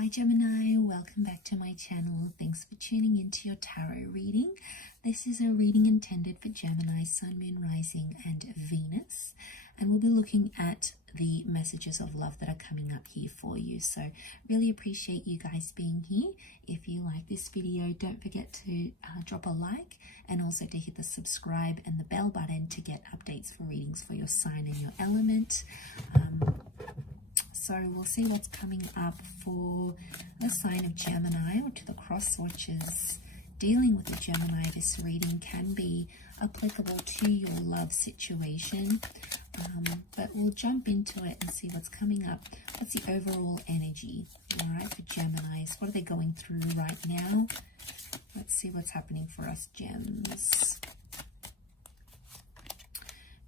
Hi Gemini, welcome back to my channel. Thanks for tuning into your tarot reading. This is a reading intended for Gemini, Sun, Moon, Rising and Venus. And we'll be looking at the messages of love that are coming up here for you. So really appreciate you guys being here. If you like this video, don't forget to drop a like and also to hit the subscribe and the bell button to get updates for readings for your sign and your element. So we'll see what's coming up for the sign of Gemini, or to the cross watchers dealing with the Gemini. This reading can be applicable to your love situation, but we'll jump into it and see what's coming up. What's the overall energy, all right, for Geminis? What are they going through right now? Let's see what's happening for us, Gems.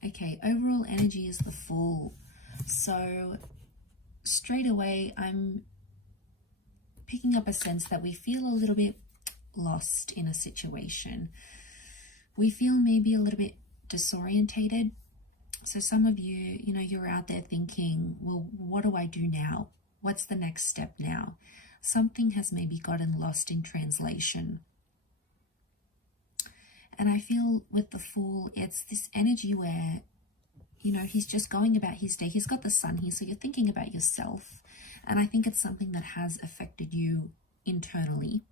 Okay, overall energy is the Fool. So straight away, I'm picking up a sense that we feel a little bit lost in a situation. We feel maybe a little bit disorientated. So some of you, you're out there thinking, well, what do I do now? What's the next step now? Something has maybe gotten lost in translation. And I feel with the Fool, it's this energy where he's just going about his day. He's got the Sun here, so you're thinking about yourself. And I think it's something that has affected you internally.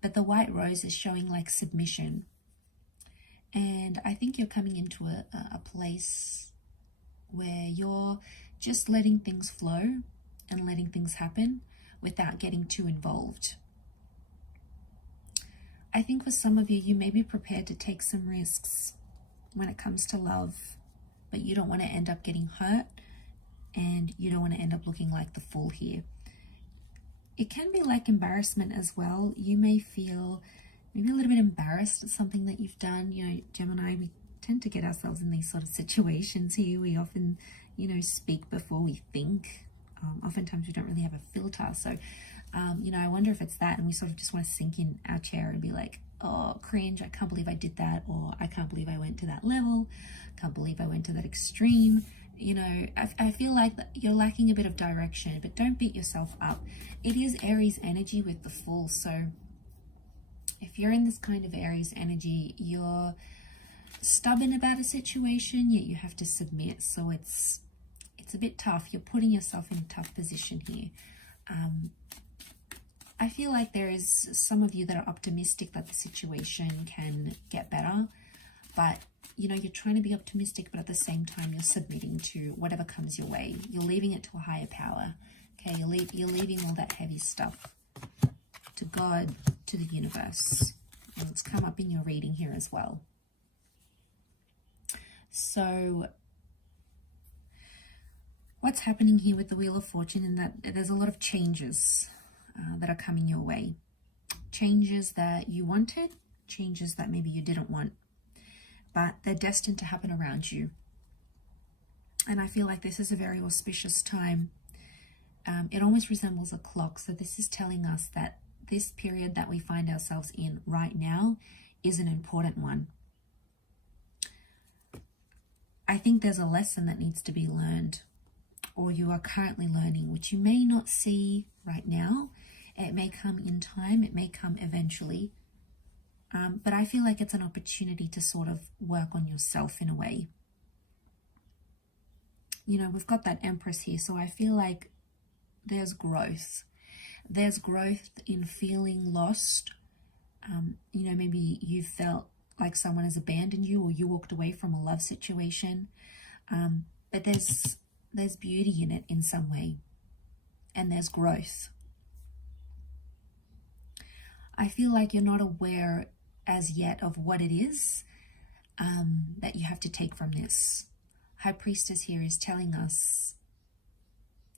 But the White Rose is showing like submission. And I think you're coming into a place where you're just letting things flow and letting things happen without getting too involved. I think for some of you, you may be prepared to take some risks when it comes to love, but you don't want to end up getting hurt and you don't want to end up looking like the Fool here. It can be like embarrassment as well. You may feel maybe a little bit embarrassed at something that you've done. Gemini, we tend to get ourselves in these sort of situations here. We often, speak before we think. Oftentimes we don't really have a filter. So, I wonder if it's that, and we sort of just want to sink in our chair and be like, oh, cringe, I can't believe I did that, or I can't believe I went to that level, can't believe I went to that extreme. I feel like you're lacking a bit of direction, but don't beat yourself up. It is Aries energy with the Fool, so if you're in this kind of Aries energy, you're stubborn about a situation, yet you have to submit, so it's a bit tough. You're putting yourself in a tough position here. I feel like there is some of you that are optimistic that the situation can get better, but you're trying to be optimistic, but at the same time you're submitting to whatever comes your way. You're leaving it to a higher power. Okay, you're leaving all that heavy stuff to God, to the universe. And it's come up in your reading here as well. So what's happening here with the Wheel of Fortune, in that there's a lot of changes that are coming your way. Changes that you wanted, changes that maybe you didn't want, but they're destined to happen around you. And I feel like this is a very auspicious time. It almost resembles a clock. So this is telling us that this period that we find ourselves in right now is an important one. I think there's a lesson that needs to be learned, or you are currently learning, which you may not see right now. It may come in time, it may come eventually. But I feel like it's an opportunity to sort of work on yourself in a way. We've got that Empress here, so I feel like there's growth. There's growth in feeling lost. Maybe you felt like someone has abandoned you, or you walked away from a love situation. But there's beauty in it in some way, and there's growth. I feel like you're not aware as yet of what it is that you have to take from this. High Priestess here is telling us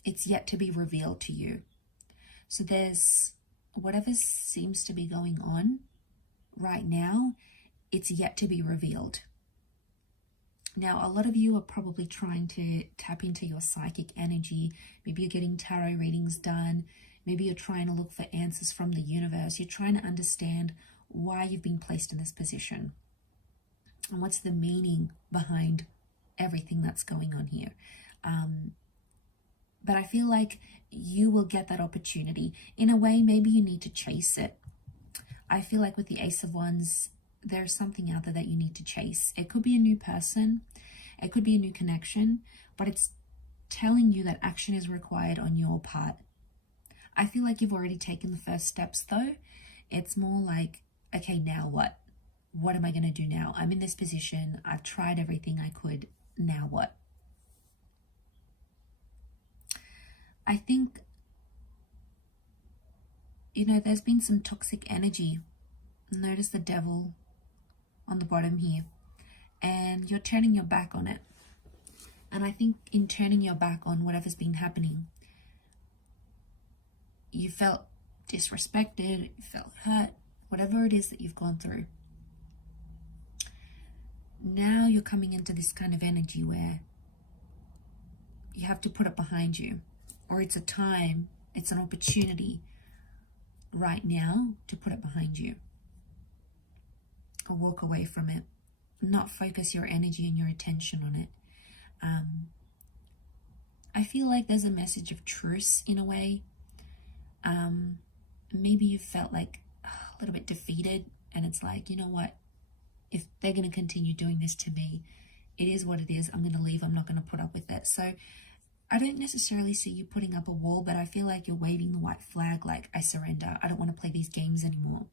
it's yet to be revealed to you. So there's whatever seems to be going on right now, it's yet to be revealed. Now, a lot of you are probably trying to tap into your psychic energy. Maybe you're getting tarot readings done. Maybe you're trying to look for answers from the universe. You're trying to understand why you've been placed in this position and what's the meaning behind everything that's going on here. But I feel like you will get that opportunity. In a way, maybe you need to chase it. I feel like with the Ace of Wands, there's something out there that you need to chase. It could be a new person, it could be a new connection, but it's telling you that action is required on your part. I feel like you've already taken the first steps though. It's more like, okay, now what? What am I going to do now? I'm in this position. I've tried everything I could. Now what? I think, you know, there's been some toxic energy. Notice the devil on the bottom here. And you're turning your back on it. And I think in turning your back on whatever's been happening, you felt disrespected, you felt hurt, whatever it is that you've gone through. Now you're coming into this kind of energy where you have to put it behind you. Or it's a time, it's an opportunity right now to put it behind you. Or walk away from it. Not focus your energy and your attention on it. I feel like there's a message of truce in a way. Maybe you felt like a little bit defeated, and it's like, you know what? If they're going to continue doing this to me, it is what it is. I'm going to leave. I'm not going to put up with it. So I don't necessarily see you putting up a wall, but I feel like you're waving the white flag, like, I surrender. I don't want to play these games anymore.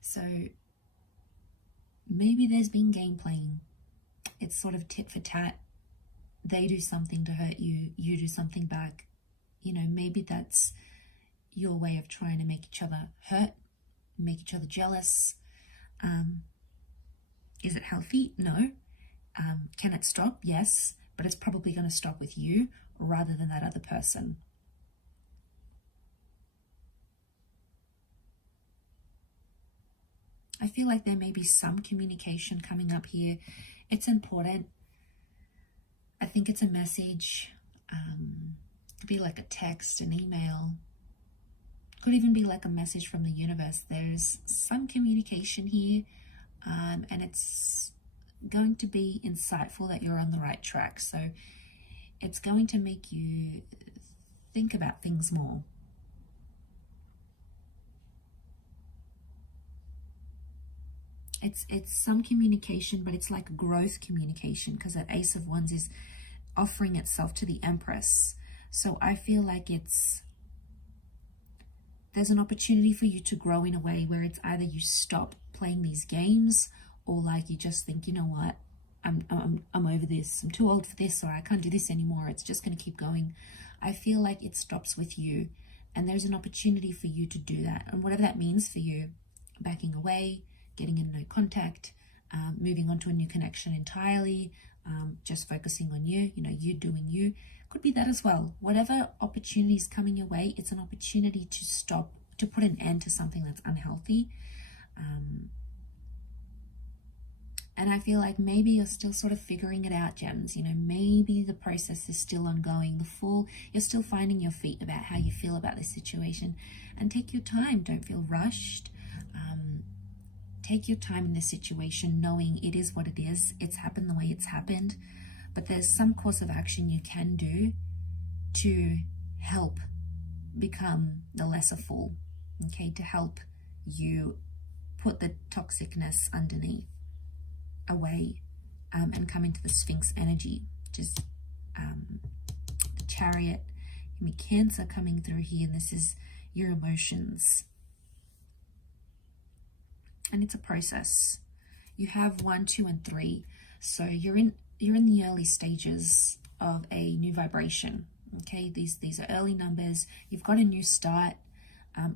So maybe there's been game playing. It's sort of tit for tat. They do something to hurt you, you do something back. You know, maybe that's your way of trying to make each other hurt, make each other jealous. Is it healthy? No. Can it stop? Yes, but it's probably going to stop with you rather than that other person. I feel like there may be some communication coming up here. It's important. I think it's a message. It could be like a text, an email. Could even be like a message from the universe. There's some communication here, and it's going to be insightful that you're on the right track. So it's going to make you think about things more. It's some communication, but it's like growth communication, because that Ace of Wands is offering itself to the Empress. So I feel like there's an opportunity for you to grow in a way where it's either you stop playing these games, or like you just think, you know what, I'm over this, I'm too old for this, or I can't do this anymore, it's just going to keep going. I feel like it stops with you, and there's an opportunity for you to do that. And whatever that means for you, backing away, getting in no contact, moving on to a new connection entirely, just focusing on you, you know, you doing you, could be that as well. Whatever opportunity is coming your way, it's an opportunity to stop, to put an end to something that's unhealthy. And I feel like maybe you're still sort of figuring it out, gems. You know, maybe the process is still ongoing. You're still finding your feet about how you feel about this situation. And take your time. Don't feel rushed. Take your time in this situation, knowing it is what it is. It's happened the way it's happened. But there's some course of action you can do to help become the lesser fool. Okay, to help you put the toxicness underneath, away, and come into the Sphinx energy, which is the Chariot. Give me Cancer coming through here, and this is your emotions. And it's a process. You have 1, 2, and 3. So you're in the early stages of a new vibration. Okay, these are early numbers. You've got a new start.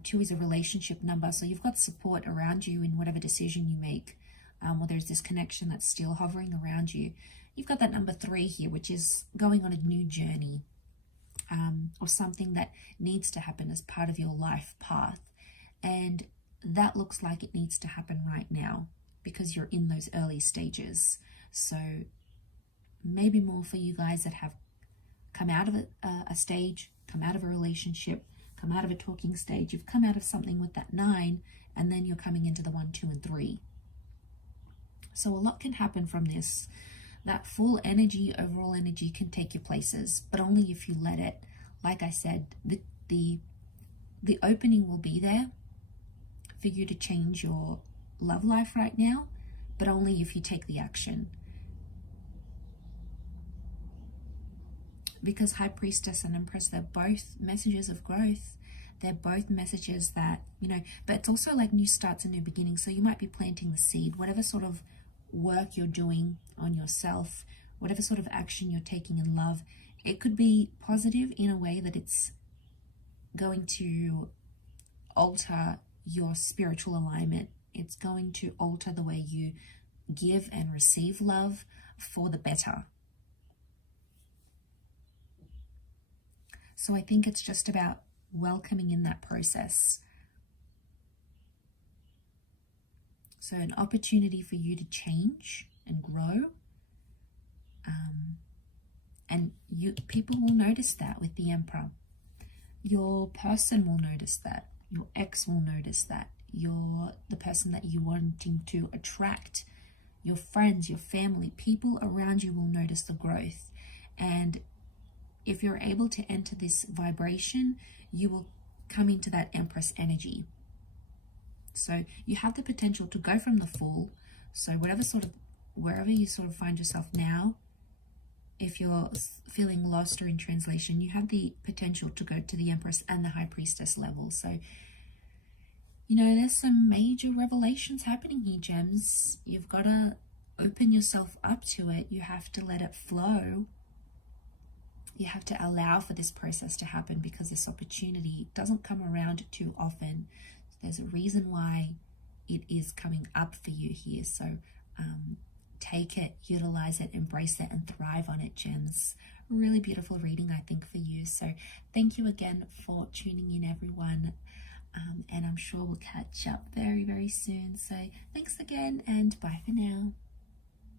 2 is a relationship number, so you've got support around you in whatever decision you make. Or there's this connection that's still hovering around you. You've got that number 3 here, which is going on a new journey, or something that needs to happen as part of your life path. And that looks like it needs to happen right now because you're in those early stages. So maybe more for you guys that have come out of a stage, come out of a relationship, come out of a talking stage. You've come out of something with that 9, and then you're coming into the 1, 2, and 3. So a lot can happen from this. that full energy, overall energy, can take you places, but only if you let it. Like I said, the opening will be there for you to change your love life right now, but only if you take the action. Because High Priestess and Empress, they're both messages of growth. They're both messages that, you know, but it's also like new starts and new beginnings. So you might be planting the seed, whatever sort of work you're doing on yourself, whatever sort of action you're taking in love. It could be positive in a way that it's going to alter your spiritual alignment. It's going to alter the way you give and receive love for the better. So I think it's just about welcoming in that process. So an opportunity for you to change and grow. And people will notice that with the Emperor. Your person will notice that. Your ex will notice that. The person that you're wanting to attract, your friends, your family, people around you will notice the growth. And if you're able to enter this vibration, you will come into that Empress energy. So you have the potential to go from the Fool. So wherever you sort of find yourself now, if you're feeling lost or in translation, you have the potential to go to the Empress and the High Priestess level. So, you know, there's some major revelations happening here, gems. You've got to open yourself up to it. You have to let it flow. You have to allow for this process to happen, because this opportunity doesn't come around too often. There's a reason why it is coming up for you here. So take it, utilize it, embrace it, and thrive on it, gems. Really beautiful reading, I think, for you. So thank you again for tuning in, everyone. And I'm sure we'll catch up very, very soon. So thanks again, and bye for now.